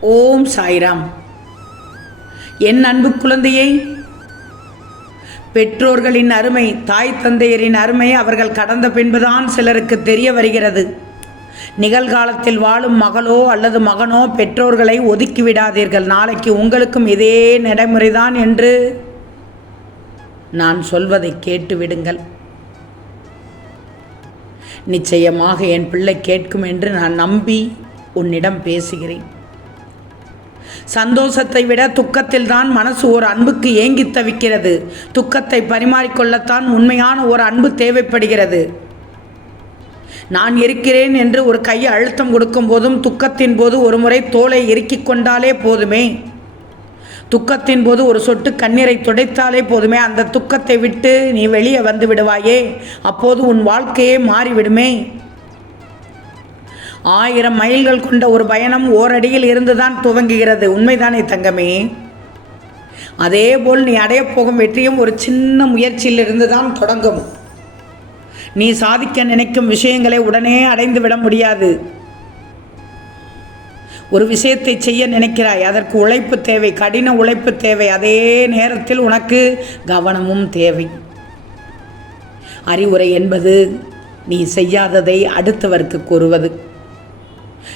ஓம் சாய்ராம். என் அன்பு குழந்தையை பெற்றோர்களின் அருமை தாய் தந்தையரின் அருமை அவர்கள் கடந்த பின்புதான் சிலருக்கு தெரிய வருகிறது. நிகழ்காலத்தில் வாழும் மகளோ அல்லது மகனோ பெற்றோர்களை ஒதுக்கி விடாதீர்கள். நாளைக்கு உங்களுக்கும் இதே நடைமுறைதான் என்று நான் சொல்வதை கேட்டுவிடுங்கள் நிச்சயமாக என் பிள்ளை கேட்கும் என்று நான் நம்பி உன்னிடம் பேசுகிறேன். சந்தோஷத்தை விட துக்கத்தில் தான் மனசு ஒரு அன்புக்கு ஏங்கி தவிக்கிறது. துக்கத்தை பரிமாறிக்கொள்ளத்தான் உண்மையான ஒரு அன்பு தேவைப்படுகிறது. நான் இருக்கிறேன் என்று ஒரு கையை அழுத்தம் கொடுக்கும் போதும் துக்கத்தின் போது ஒரு முறை தோலை இறுக்கிக் கொண்டாலே போதுமே. துக்கத்தின் போது ஒரு சொட்டு கண்ணீரை துடைத்தாலே போதுமே. அந்த துக்கத்தை விட்டு நீ வெளியே வந்து விடுவாயே. அப்போது உன் வாழ்க்கையே மாறிவிடுமே. ஆயிரம் மைல்கள் கொண்ட ஒரு பயணம் ஓரடியில் இருந்துதான் துவங்குகிறது. உண்மைதானே தங்கமே? அதேபோல் நீ அடையப்போகும் வெற்றியும் ஒரு சின்ன முயற்சியிலிருந்து தான் தொடங்கும். நீ சாதிக்க நினைக்கும் விஷயங்களை உடனே அடைந்து விட முடியாது. ஒரு விஷயத்தை செய்ய நினைக்கிறாய் அதற்கு உழைப்பு தேவை கடின உழைப்பு தேவை அதே நேரத்தில் உனக்கு கவனமும் தேவை. அறிவுரை என்பது நீ செய்யாததை அடுத்தவருக்கு கூறுவது.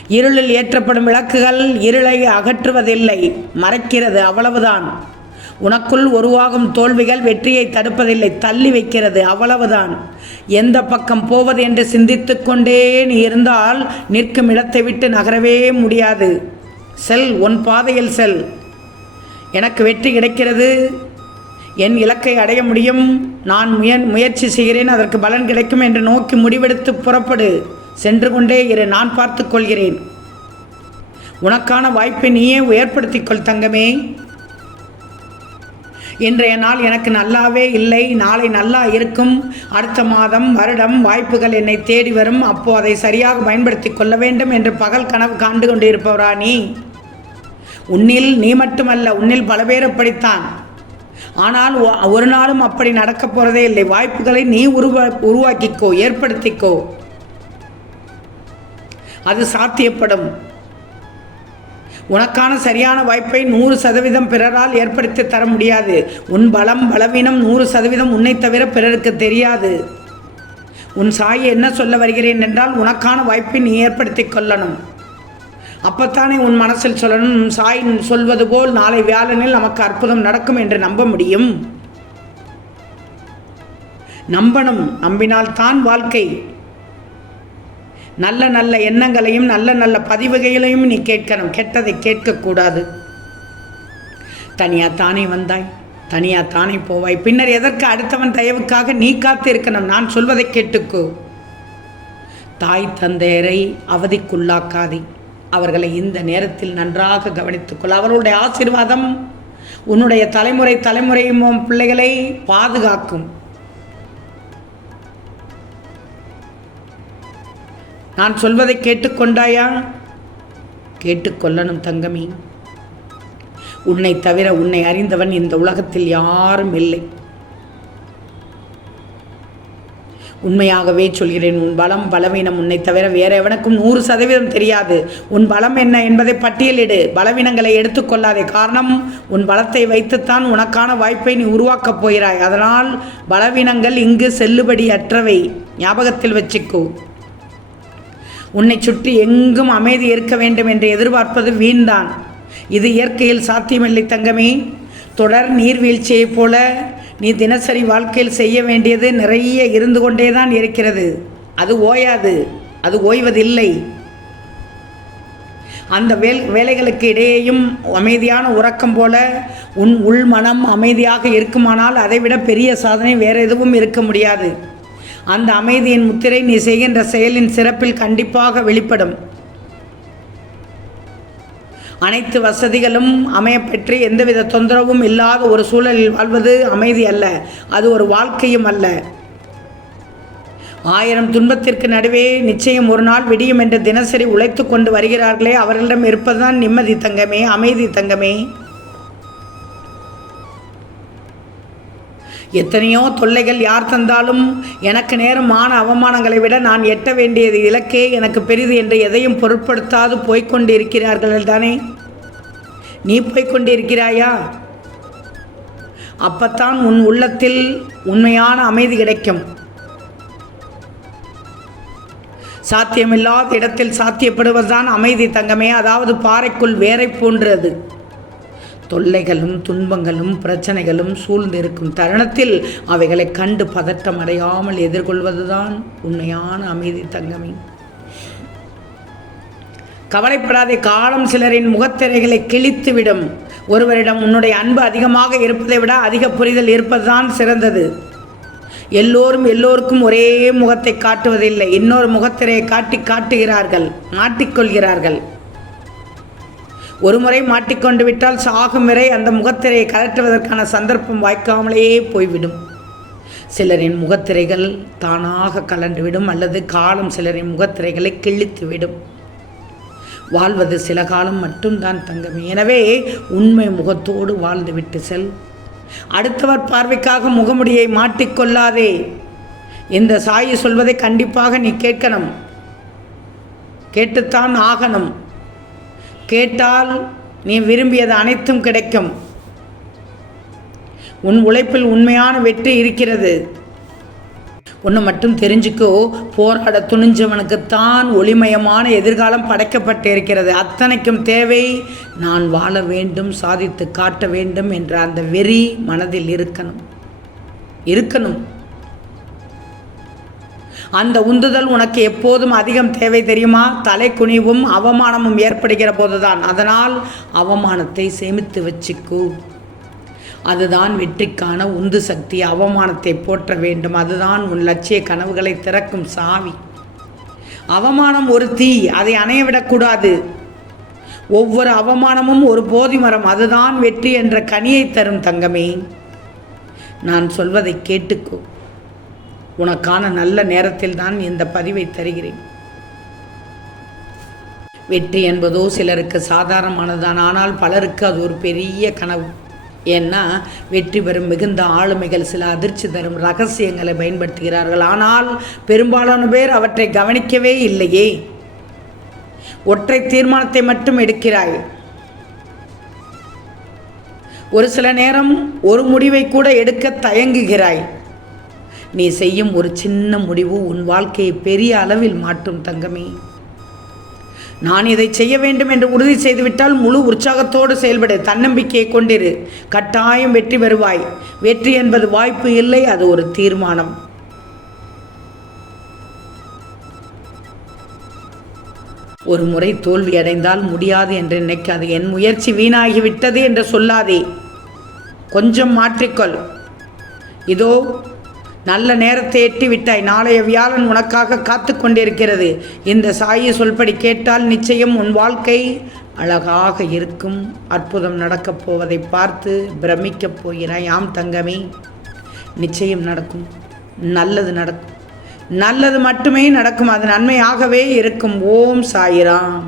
இருளில் ஏற்றப்படும் விளக்குகள் இருளை அகற்றுவதில்லை. மறைக்கிறது அவ்வளவுதான். உனக்குள் உருவாகும் தோல்விகள் வெற்றியை தடுப்பதில்லை. தள்ளி வைக்கிறது அவ்வளவுதான். எந்த பக்கம் போவது என்று சிந்தித்து கொண்டே நீ இருந்தால் நிற்கும் இடத்தை விட்டு நகரவே முடியாது. செல் உன் பாதையில் செல். எனக்கு வெற்றி கிடைக்கிறது. என் இலக்கை அடைய முடியும். நான் முய முயற்சி செய்கிறேன். அதற்கு பலன் கிடைக்கும் என்று நோக்கி முடிவெடுத்து புறப்படு. சென்று கொண்டே இரு. நான் பார்த்து கொள்கிறேன். உனக்கான வாய்ப்பை நீயே ஏற்படுத்திக்கொள் தங்கமே. இன்றைய நாள் எனக்கு நல்லாவே இல்லை. நாளை நல்லா இருக்கும். அடுத்த மாதம் வருடம் வாய்ப்புகள் என்னை தேடி வரும். அப்போ அதை சரியாக பயன்படுத்தி கொள்ள வேண்டும் என்று பகல் கனவு காண்டு கொண்டிருப்பவரா நீ? உன்னில் நீ மட்டுமல்ல. உன்னில் பல பேர் அப்படித்தான். ஆனால் ஒரு நாளும் அப்படி நடக்கப் போகிறதே இல்லை. வாய்ப்புகளை நீ உருவா உருவாக்கிக்கோ ஏற்படுத்திக்கோ. அது சாத்தியப்படும். உனக்கான சரியான வாய்ப்பை நூறு சதவீதம் பிறரால் ஏற்படுத்தி தர முடியாது. உன் பலம் பலவீனம் நூறு சதவீதம் உன்னை தவிர பிறருக்கு தெரியாது. உன் சாயை என்ன சொல்ல வருகிறேன் என்றால் உனக்கான வாய்ப்பை நீ ஏற்படுத்தி கொள்ளணும். அப்பத்தானே உன் மனசில் சொல்லணும் சாய் சொல்வது போல் நாளை வியாழனில் நமக்கு அற்புதம் நடக்கும் என்று நம்ப முடியும். நம்பணும் நம்பினால்தான் வாழ்க்கை. நல்ல நல்ல எண்ணங்களையும் நல்ல நல்ல பதிவுகளையும் நீ கேட்கணும். கெட்டதை கேட்கக்கூடாது. தனியாக தானே வந்தாய் தனியாக தானே போவாய். பின்னர் எதற்கு அடுத்தவன் தயவுக்காக நீ காத்து இருக்கணும் நான் சொல்வதை கேட்டுக்கோ. தாய் தந்தையரை அவதிக்குள்ளாக்காதே. அவர்களை இந்த நேரத்தில் நன்றாக கவனித்துக்கொள் அவர்களுடைய ஆசீர்வாதம் உன்னுடைய தலைமுறை தலைமுறையும் உன் பிள்ளைகளை பாதுகாக்கும். நான் சொல்வதை கேட்டுக்கொண்டாயா? கேட்டுக்கொள்ளணும் தங்கமி. உன்னை தவிர உன்னை அறிந்தவன் இந்த உலகத்தில் யாரும் இல்லை. உண்மையாகவே சொல்கிறேன் உன் பலம் பலவீனம் உன்னை தவிர வேற எவனுக்கும் நூறு சதவீதம் தெரியாது. உன் பலம் என்ன என்பதை பட்டியலிடு பலவீனங்களை எடுத்துக்கொள்ளாதே காரணம் உன் பலத்தை வைத்துத்தான் உனக்கான வாய்ப்பை நீ உருவாக்கப் போகிறாய். அதனால் பலவீனங்கள் இங்கு செல்லுபடியற்றவை ஞாபகத்தில் வச்சுக்கோ. உன்னை சுற்றி எங்கும் அமைதி இருக்க வேண்டும் என்று எதிர்பார்ப்பது வீண்தான். இது இயற்கையில் சாத்தியமில்லை தங்கமே. தொடர் நீர்வீழ்ச்சியைப் போல நீ தினசரி வாழ்க்கையில் செய்ய வேண்டியது நிறைய இருந்து கொண்டே தான் இருக்கிறது. அது ஓயாது. அது ஓய்வதில்லை. அந்த வேல் வேலைகளுக்கு இடையேயும் அமைதியான உறக்கம் போல உன் உள் மனம் அமைதியாக இருக்குமானால் அதைவிட பெரிய சாதனை வேறு எதுவும் இருக்க முடியாது. அந்த அமைதியின் முத்திரை நீ செய்கின்ற செயலின் சிறப்பில் கண்டிப்பாக வெளிப்படும். அனைத்து வசதிகளும் அமையப்பெற்று எந்தவித தொந்தரவும் இல்லாத ஒரு சூழலில் வாழ்வது அமைதி அல்ல. அது ஒரு வாழ்க்கையும் அல்ல. ஆயிரம் துன்பத்திற்கு நடுவே நிச்சயம் ஒரு நாள் விடியும் என்று தினசரி உழைத்து கொண்டு வருகிறார்களே அவர்களிடம் இருப்பதுதான் நிம்மதி தங்கமே அமைதி தங்கமே. எத்தனையோ தொல்லைகள் யார் தந்தாலும் எனக்கு நேரமான அவமானங்களை விட நான் எட்ட வேண்டியது இலக்கே எனக்கு பெரிது என்று எதையும் பொருட்படுத்தாது போய்கொண்டிருக்கிறார்கள் தானே? நீ போய்க்கொண்டிருக்கிறாயா? அப்பத்தான் உன் உள்ளத்தில் உண்மையான அமைதி கிடைக்கும். சாத்தியமில்லாத இடத்தில் சாத்தியப்படுவதுதான் அமைதி தங்கமே. அதாவது பாறைக்குள் வேரை போன்றது. தொல்லைகளும் துன்பங்களும் பிரச்சனைகளும் சூழ்ந்திருக்கும் தருணத்தில் அவைகளை கண்டு பதட்டம் அடையாமல் எதிர்கொள்வதுதான் உண்மையான அமைதி தங்கமே. கவலைப்படாதே காலம் சிலரின் முகத்திரைகளை கிழித்துவிடும். ஒருவரிடம் உன்னுடைய அன்பு அதிகமாக இருப்பதை விட அதிக புரிதல் இருப்பதுதான் சிறந்தது. எல்லோரும் எல்லோருக்கும் ஒரே முகத்தை காட்டுவதில்லை இன்னொரு முகத்திரையை காட்டி காட்டுகிறார்கள் மாட்டிக்கொள்கிறார்கள் ஒருமுறை மாட்டிக்கொண்டு விட்டால் சாகும் வரை அந்த முகத்திரையை கலற்றுவதற்கான சந்தர்ப்பம் வாய்க்காமலேயே போய்விடும். சிலரின் முகத்திரைகள் தானாக கலண்டுவிடும் அல்லது காலம் சிலரின் முகத்திரைகளை கிழித்துவிடும். வாழ்வது சில காலம் மட்டும்தான் தங்கம். எனவே உண்மை முகத்தோடு வாழ்ந்துவிட்டு செல். அடுத்தவர் பார்வைக்காக முகமுடியை மாட்டிக்கொள்ளாதே. இந்த சாயி சொல்வதை கண்டிப்பாக நீ கேட்கணும். கேட்டுத்தான் ஆகணும். கேட்டால் நீ விரும்பியது அனைத்தும் கிடைக்கும். உன் உழைப்பில் உண்மையான வெற்றி இருக்கிறது. ஒன்று மட்டும் தெரிஞ்சுக்கோ போராட துணிஞ்சவனுக்குத்தான் ஒளிமயமான எதிர்காலம் படைக்கப்பட்டு இருக்கிறது அத்தனைக்கும் தேவை நான் வாழ வேண்டும் சாதித்து காட்ட வேண்டும் என்ற அந்த வெறி மனதில் இருக்கணும். இருக்கணும். அந்த உந்துதல் உனக்கு எப்போதும் அதிகம் தேவை தெரியுமா? தலை குனிவும் அவமானமும் ஏற்படுகிற போதுதான். அதனால் அவமானத்தை சேமித்து வச்சுக்கோ. அதுதான் வெற்றிக்கான உந்து சக்தி. அவமானத்தை போற்ற வேண்டும். அதுதான் உன் லட்சிய கனவுகளை திறக்கும் சாவி. அவமானம் ஒரு தீ. அதை அணையவிடக்கூடாது ஒவ்வொரு அவமானமும் ஒரு போதி மரம். அதுதான் வெற்றி என்ற கனியை தரும் தங்கமே. நான் சொல்வதை கேட்டுக்கோ. உனக்கான நல்ல நேரத்தில் தான் இந்த பதிவை தருகிறேன். வெற்றி என்பதோ சிலருக்கு சாதாரணமானதுதான் ஆனால் பலருக்கு அது ஒரு பெரிய கனவு. ஏன்னா வெற்றி பெறும் மிகுந்த ஆளுமைகள் சில அதிர்ச்சி தரும் ரகசியங்களை பயன்படுத்துகிறார்கள். ஆனால் பெரும்பாலான பேர் அவற்றை கவனிக்கவே இல்லையே. ஒற்றை தீர்மானத்தை மட்டும் எடுக்கிறாய். ஒரு சில நேரம் ஒரு முடிவை கூட எடுக்க தயங்குகிறாய். நீ செய்யும் ஒரு சின்ன முடிவு உன் வாழ்க்கையை பெரிய அளவில் மாற்றும் தங்கமே. நான் இதை செய்ய வேண்டும் என்று உறுதி செய்துவிட்டால் முழு உற்சாகத்தோடு செயல்படு தன்னம்பிக்கையை கொண்டிரு. கட்டாயம் வெற்றி பெறுவாய். வெற்றி என்பது வாய்ப்பு இல்லை அது ஒரு தீர்மானம். ஒரு முறை தோல்வி அடைந்தால் முடியாது என்று நினைக்காது. என் முயற்சி வீணாகிவிட்டது என்று சொல்லாதே. கொஞ்சம் மாற்றிக்கொள். இதோ நல்ல நேரத்தை எட்டி விட்டாய் நாளைய வியாழன் உனக்காக காத்து கொண்டிருக்கிறது. இந்த சாயி சொல்படி கேட்டால் நிச்சயம் உன் வாழ்க்கை அழகாக இருக்கும். அற்புதம் நடக்கப் போவதை பார்த்து பிரமிக்கப் போகிறாய். ஆம் தங்கமே நிச்சயம் நடக்கும். நல்லது நடக்கும். நல்லது மட்டுமே நடக்கும். அது நன்மையாகவே இருக்கும். ஓம் சாயிராம்.